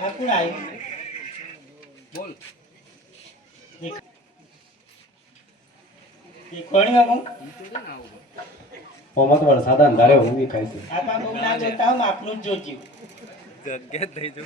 આપું આવી બોલ કોણી બાબુ ઓમાં તો વરસાદ અંધારે ઊંઘી ખાય છે. આપા બહુ ના જોતા હું આપનું જ જોજો જગ્યા થઈ જો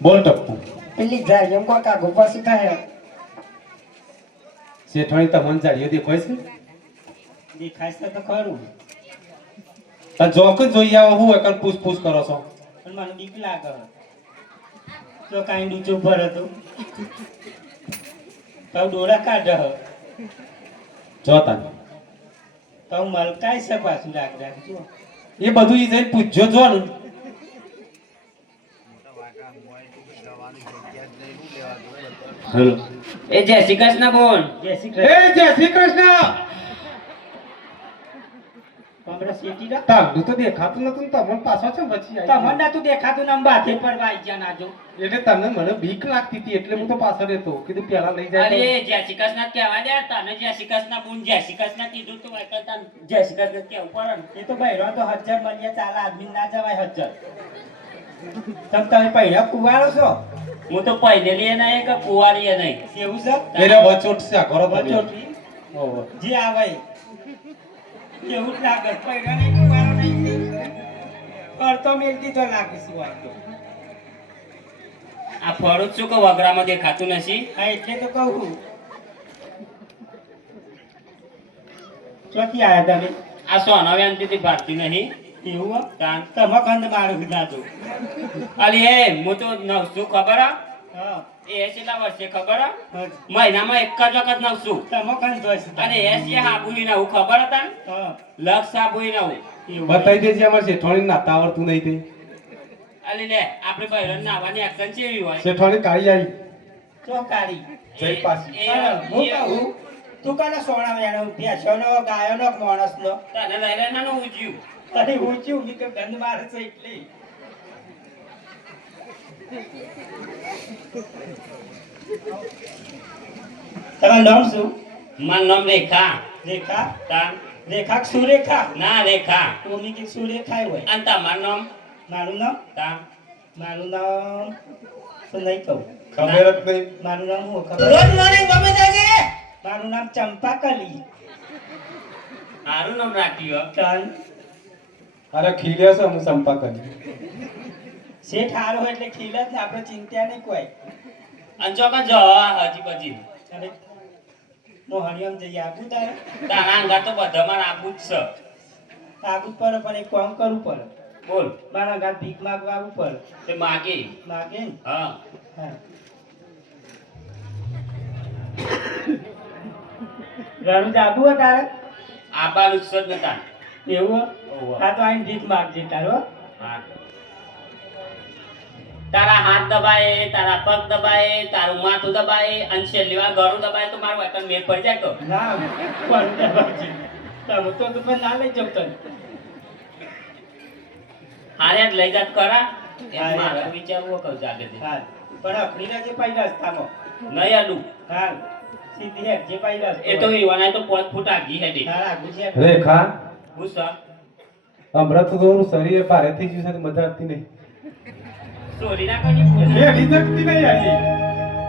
બોલ ટપુ પેલી જાય એમ કોકા ગોપા શું થાય શેઠવાણી તમને જાડીઓ દેખાય છે? દેખાય છે તો ખરું આ જોક જ જોઈ આવો હું એકલ પૂછ કરો છો. પણ મને બીક લાગે તો કાંઈ નીચે ઉપર હતું તો ડોળા કાઢ જોતા તો મલકાય છે પાછું રાખજો એ બધું ઈ જઈને પૂછજો જો ને. હેલો એ જય શ્રી કૃષ્ણ બોલ. જય શ્રી એ કૃષ્ણ જય શ્રી કૃષ્ણ. હમણાં શેઠી રા તાંડું તો દેખાતું નતું ને તમને પાછો છે પછી તમને નતું દેખાતું ને બાથે પર વાઈ ગયા ના જો એટલે તમને મને બીક લાગતી હતી એટલે હું તો પાછળ રહેતો કીધું પેલા લઈ જાય અરે તો. જય શ્રી કૃષ્ણ કહેવા દે તને જય શ્રી કૃષ્ણ બોલ જય શ્રી કૃષ્ણ કીધું તો વાંચતા તને જય શ્રી કૃષ્ણ કેવું પડે ને. એ તો બહેરો તો 1000 મળીએ ચાલે આદમી ના જવાય 1000 તમે પહેલા કુવારો છો હું તો પહેલેલી નહીં કે કુંવારી નહીં. એવું છે એટલે વચોટ છે આ ઘરો તમે. વચોટી ઓહો. જે આવે એવું જ લાગે પહેલા નહીં કુવારો નહીં કરતો મેલતી તો લાગે શું વાત તો આ ફરું જ શું કે વગરામાં દેખાતું નથી. હા એટલે તો કહું ચોથી આયા તમે આ સોના વ્યાનથી ભારતી નહીં. એવું હો? તાન તમે કંદ મારું ના જો અલી એ હું તો નવસું ખબર હા હા એ કેટલા વર્ષે ખબર હા હા. મહિનામાં એક જ વખત નવસું તમે કંદ જોઈશ અને એ છે હાબુલી નવું ખબર હતા ને હા લક્ષ હાબુલી નવું. એવું બતાવી દેજે અમારે શેઠવાણી નાતા આવડતું નહીં તે. અલી લે આપણે બહેરન નાવાની એક્શન ચેવી હોય. શેઠવાણી કાળી આવી ચોકારી જય પાછી. હા, હું કહું તું કાને સોના વેણો ભેંસોનો ગાયોનો માણસનો તને લઈ લઈને નાનું ઊંચ્યું. અરે ઊંચી કે ગંધ મારે છે એટલે તમારું નામ શું મારું નામ રેખા. રેખા તાન રેખા કે સુરેખા ના રેખા. ટોમી કે સુરેખા હોય અને તમારું નામ મારું નામ તાન મારું નામ તો નહીં કહું ખબર જ નહીં. મારું નામ હું ખબર મારું નામ ચંપાકલી સારું નામ રાખ્યું હો. તન અરે ખીલ્યો છે હું સંપા કરી. શેઠ હારો એટલે ખીલ જ ને આપણે ચિંતા નહીં કોઈ અને ચોકન જો હજી પછી અરે મોહણીયમ જઈએ આબુ તારે તારા અંગા તો બધામાં આપવું જ છે. આબુ પર પણ એક કામ કરવું પડે બોલ મારા ઘાટ ભીખ માગવા આવવું પડે તે માગી. માગે ને હા હા રણું જાબુ હે તારે આબાનું જ છે જ નતા. એવું હે? ઓહો. હા તો આઈને ભીખ માગજે તારો હા. તારા હાથ દબાય તારા પગ દબાય તારું માથું દબાય અને છેલ્લી વાર ગળું દબાય તો મારું વાટણ મેળ પડી જાય તો ના પણ દબાવજે. તમે તો પણ ના લઈ જાવ તને હારે જ લઈ જાત ખરા એમ હા, મારે હા. વિચારવું કહું જાગે છે. હા પણ અખડી ના જે પાઈ રસ્તામાં નહીં આડું હા સીધી હેઠ જે પાઈ રસ્તો એ તો ઈવાના તો 5 ફૂટ આગી હેડી. તારા આગળ છે રેખા હું સર હમણાં તો થોડું શરીર ભારે થઈ ગયું છે તો મજા આવતી નહીં. ચોરી ના કરી બોલ. એ રીઝકતી નહીં આવી.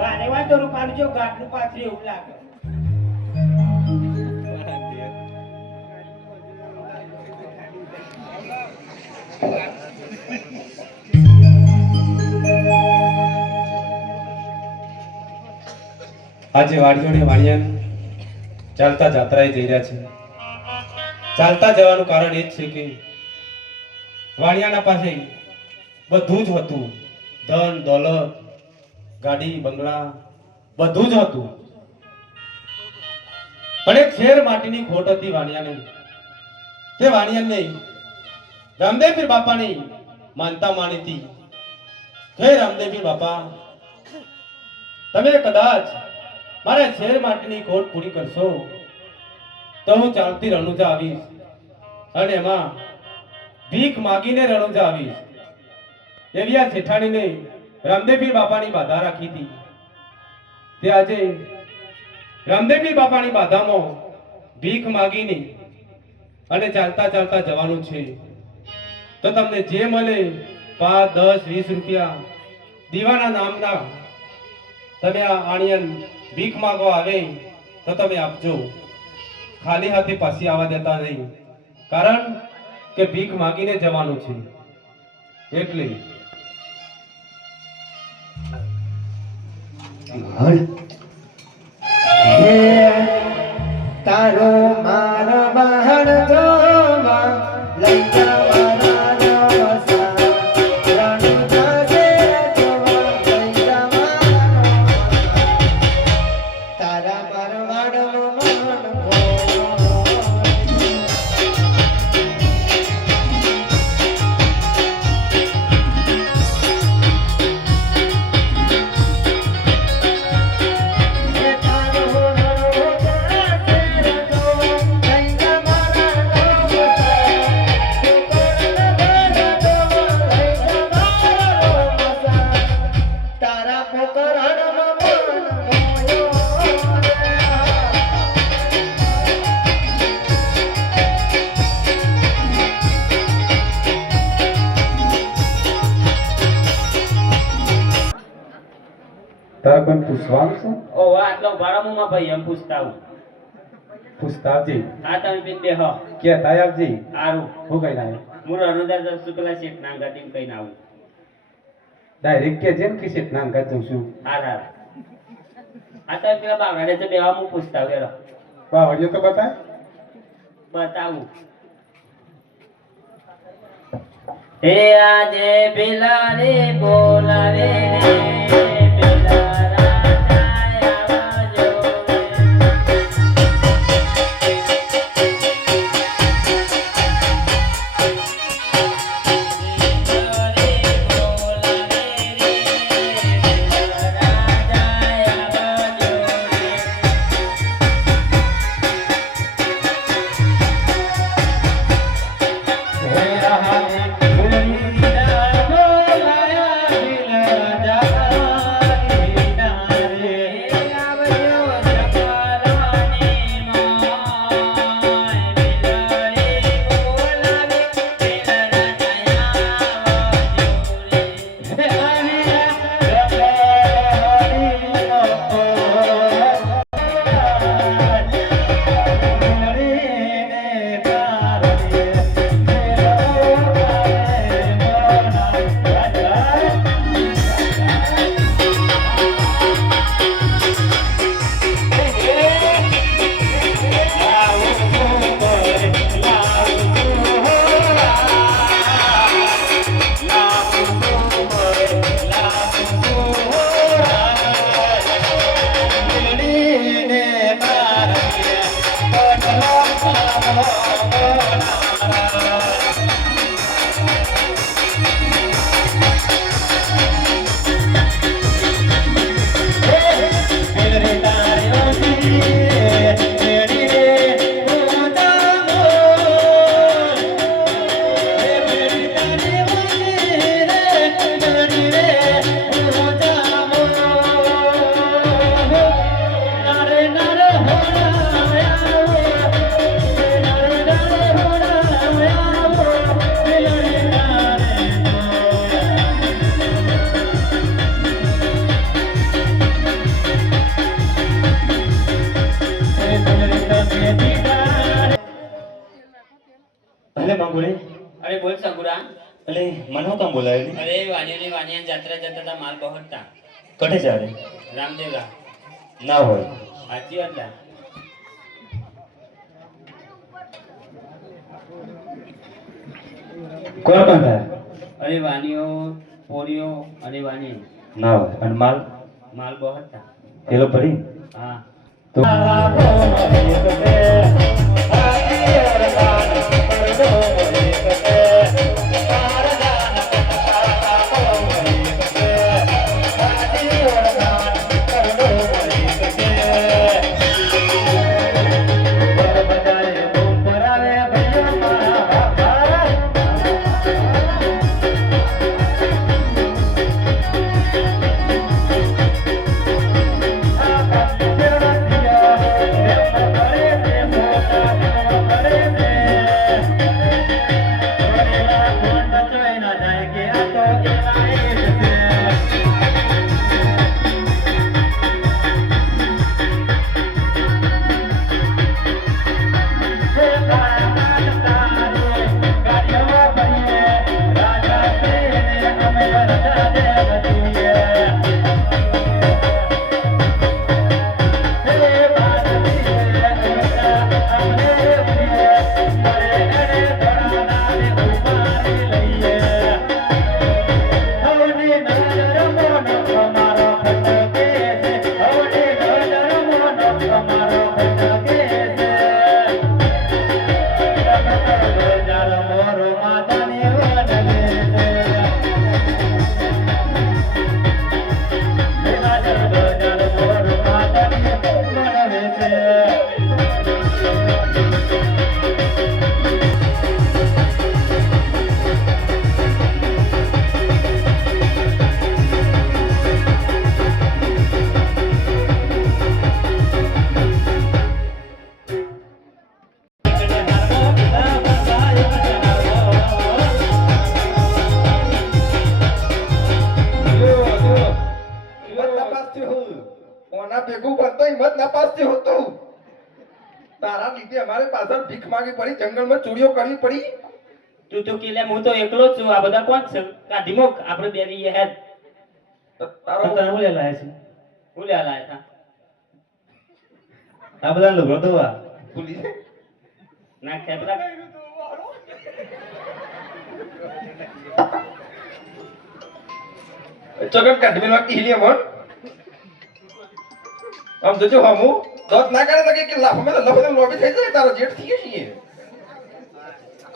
મારે વાત તો રૂપાનું જો ગાંઠનું પાથરી એવું લાગે આજે વાડીઓને વાણિયાન ચાલતા જાત્રાએ જઈ રહ્યા છે. ચાલતા જવાનું કારણ એ જ છે કે વાણિયાના પાસે બધું જ હતું. ધન દોલત ગાડી બંગલા બધું જ હતું. પણ એક શેર માટીની ખોટ હતી વાણિયાને. તે વાણિયાને રામદેવપીર બાપાની માનતા માની હતી. હે રામદેવપીર બાપા, તમે કદાચ મારા શેર માટીની ખોટ પૂરી કરશો તો હું ચાલતી રણુજા આવીશ અને એમાં ભીખ માગીને રણુજા આવીશ. એવી આ શેઠાણીને રામદેવપીર બાપાની બાધા રાખી હતી. તે આજે રામદેવજી બાપાની બાધામાં ભીખ માગીને અને ચાલતા ચાલતા જવાનું છે. તો તમને જે મળે 5, 10, 20 રૂપિયા દીવાના નામના તમે આ આણિયન ભીખ માંગવા આવે તો તમે આપજો. ખાલી હાથે પાછી આવવા દેતા નહીં, કારણ કે ભીખ માગીને જવાનું છે. એટલે તારો મારો બહાર જોવા લઈ તારા પરવાડનો તારા કોઈ પૂછવાનું છે? ઓ આટલો ભાડામાં ભાઈ એમ પૂછતા આવું. પૂછતા આવજી. આ તમે બી બે હો કે તાય આવજી. સારું. હું કઈ ના હું રણુદાસ શુક્લા શેઠ ના ગાડી કહીને આવું. ડાયરેક્ટ કે જેમ કે શેઠ નામ કાઢ દઉં છું. હા હા આ તમે પેલા બાવડાને તો બેવા હું પૂછતા આવું. એલો બાવળિયો તો બતાય. બતાવું. હે આજે પેલા રે બોલાવે રે પેલા રાજા આવજો અરે બોલ સગુરા. અલે મને હું કામ બોલાવેલી? અરે વાણિયાની જાત્રા જતા હતા માલ બહોળતા. કટે ચાલે? રામદેવરા ના હોય. સાચી વાત છે. કોણ કોણ થાય? અરે વાણીઓ પોરીઓ અને વાણી ના હોય. અને માલ માલ બહોળતા. પેલો ભરી હા તો કોલેજ નાપાસ થયો હતો. તારા લીધે અમારે પાછળ ભીખ માંગી પડી, જંગલમાં ચોરીઓ કરવી પડી. તું તો કિલે હું તો એકલો જ છું. આ બધા કોણ છે? કાઢી મોક, આપણે બે રહીએ હેડ. તારો તને હું લે લાયા છે હું લે લાયા તા? આ બધા લોકો ધોવા પોલીસ ના ખેતરા ચોકટ કાઢી માં કી લે મન. આમ જોજો હમુ દોત ના કરે તો કે લાફ મે તો લફે લોબી થઈ જાય. તારો જેઠ થઈ ગયો છે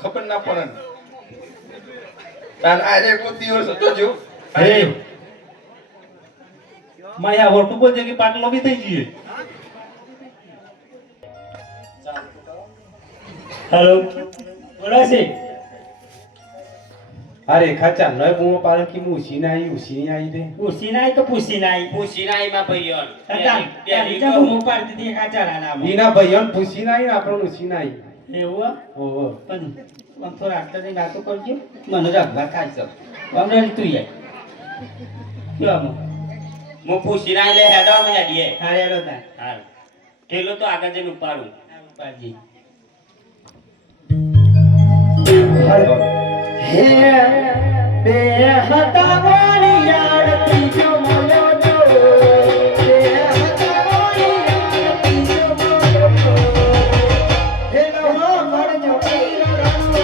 ખબર ના પડે. તાન આજે કોઈ દિવસ હતો જો હે માયા હોટુ બોલ કે પાટલો બી થઈ ગઈ. હેલો બોલો છે અરે ખાચા નય બુમો પાડે કે ઉસી નાઈ દે પૂછી નાઈ તો પૂછી નાઈ પૂછી ના એમાં ભાઈઓ હું પાડતી હતી કાચા નામ ઈના ભાઈઓને પૂછી નાઈ આપણને ઉસી નાઈ. એવું ઓહો પણ આમ થોડા આટલી વાતો કરજો મને રગવા થાય છે અમને તું યાર કેમ હું પૂછી ના લે હેડો અમે હેડીએ. હારે હેડો તા હાલ ઠેલો તો આગળ જઈને ઉપાડું. પાજી બે હતા વાળી યાર ત્રીજો મળ્યો જો બે હતા વાળી યાર ત્રીજો મળ્યો જો હેલો મળજો ઈરો રણો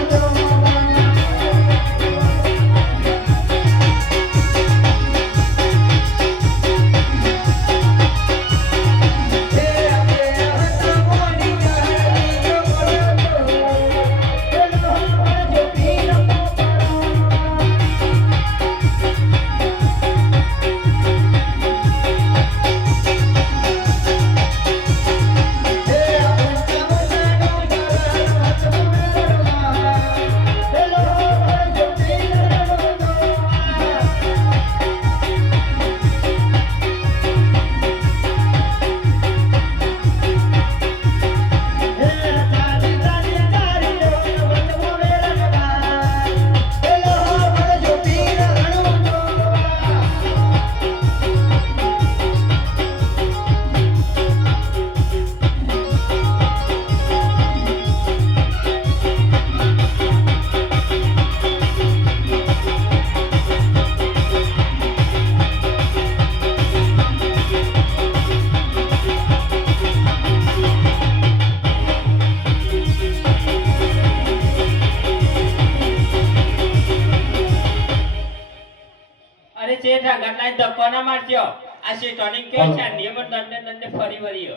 ધક્કો ના મારજો. આ શેઠાણી કે છે નિયમ દંડે ફરી વળ્યો.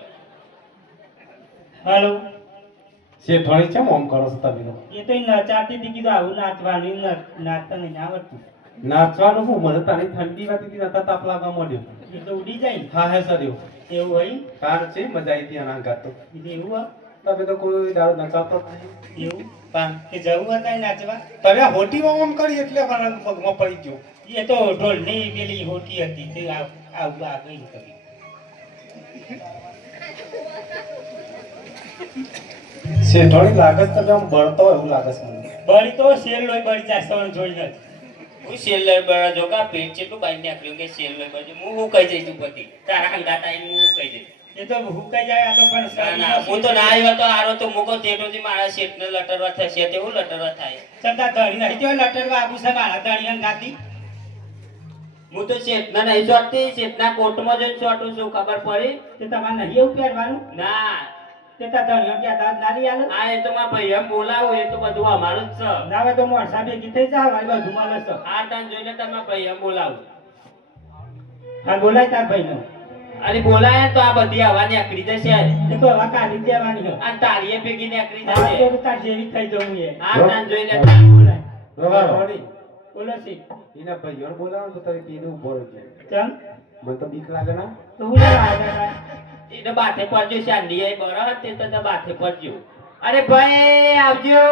હાલો શેઠવાણી છે ઓમ કરો છો તમે લોકો? એ તો નચાતી હતી કીધું આવું નાચવાનું નાચતા નહીં આવડતું નાચવાનું હું મને તારી ઠંડી વાતી હતી નતા તાપ લાગવા મળ્યો. એ તો ઉડી જાય ને હા હે સર એવું એવું હોય કાર છે મજા આવી હતી આના ગાતો. બીજું એવું હોય તમે તો કોઈ દારૂ નચાવતો નહીં. એવું કે જવું હતા નાચવા તમે આ હોટીમાં ઓમ કરી એટલે મારા પગમાં પડી ગયો. એ તો ઢોલની પેલી હોટી હતી તે આવું આગળ કરી શેઠવાણી લાગે છે તમે આમ બળતો હોય એવું લાગે છે મને. બળી તો શેર લોહી બળી જાય સવણ જોઈ નથી હું શેલ્લર બરા જો કા પેટ જેટલું બાઈ નાખ્યું કે શેલ્લર બાજુ હું કહી જઈશ ઉપરથી તારા હંગાત આવીને હું કહી જઈશ. એ તો હુકાઈ જાય આ તો પણ ના હું તો ના આવ્યો તો આરો તો મૂકો તેટોથી મારા શેઠને લટરવા થશે તેવું લટરવા થાય. ચંદા ધણી નહીં તો લટરવા આબુ છે મારા ધણી અંગાતી હું તો શેઠના નહીં ચોટતી શેઠના કોર્ટમાં જઈને ચોટું છું ખબર પડી. તે તમારે નહીં એવું પહેરવાનું ના તે તાર ધણીઓ કહેતા નારી આલે હા એ તો મારા ભાઈ એમ બોલાવો એ તો બધું અમારું જ છે. ના હોય તો મોરસા ભેગી થઈ જાય ભાઈ બધું મળે છે આ તાન જોઈને તમારા ભાઈ એમ બોલાવો. હા બોલાય તાર ભાઈનો અને બોલાય તો આ બધી હવા નીકળી જશે. એ તો હવા કાઢી દેવાની છે આ તાળીએ ભેગી નીકળી હા જશે. તો તાર જેવી થઈ જવું એ આ તાન જોઈને તાન બોલાય. શેઠવાણી બોલો છે એના ભાઈઓને બોલાવો તો તમે પીને ઉભો રહેજો. ચમ મને તો બીક લાગે ના. તો હું લેવા આવ્યા એને બાથે પડજો શાંડીએ બરાબર તે તો બાથે પડજો. અરે ભાઈ આવજો.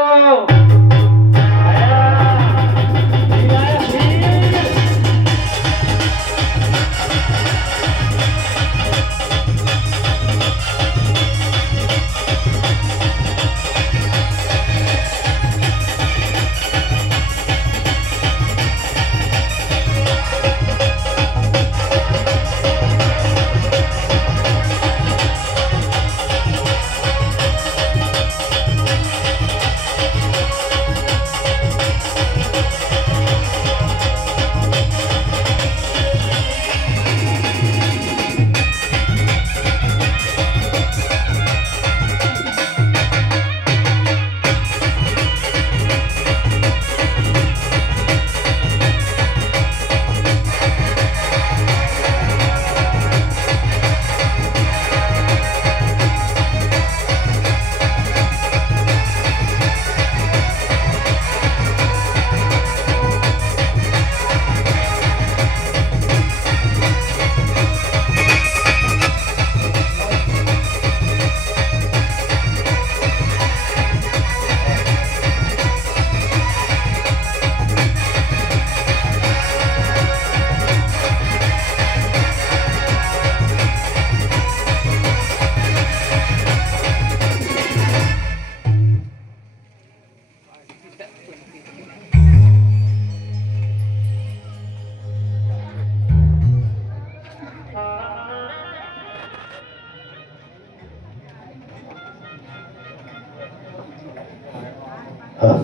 હા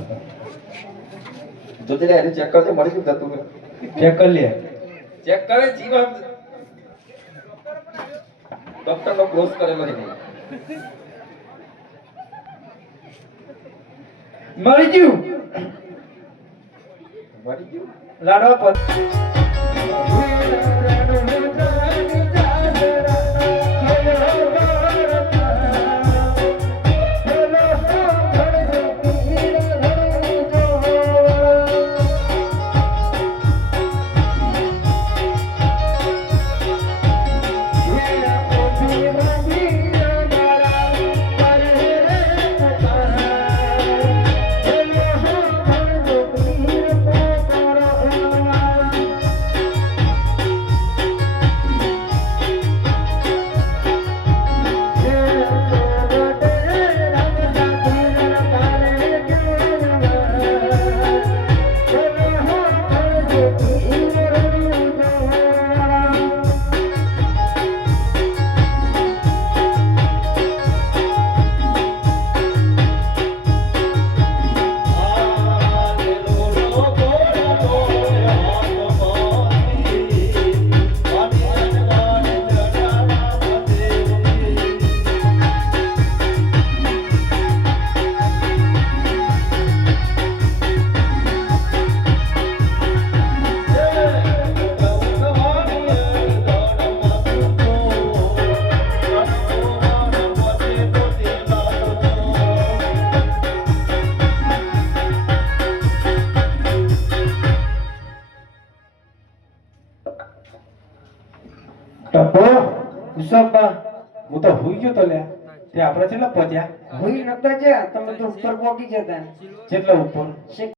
જોતે લે એને ચેક કરજે મળી ગયું થતું કે ચેક કરી લે ચેક કરે જીવન ડોક્ટર નો ક્લોઝ કરેલો છે મળી ગયું મળી ગયું લાડવા પર ટપો ઉસબા હું તો હુઈ ગયો તો લે તે આપણે છેલ્લા પહોંચ્યા હુઈ નતા જ્યાં તમે તો ઉપર પહોંચી જતા કેટલા ઉપર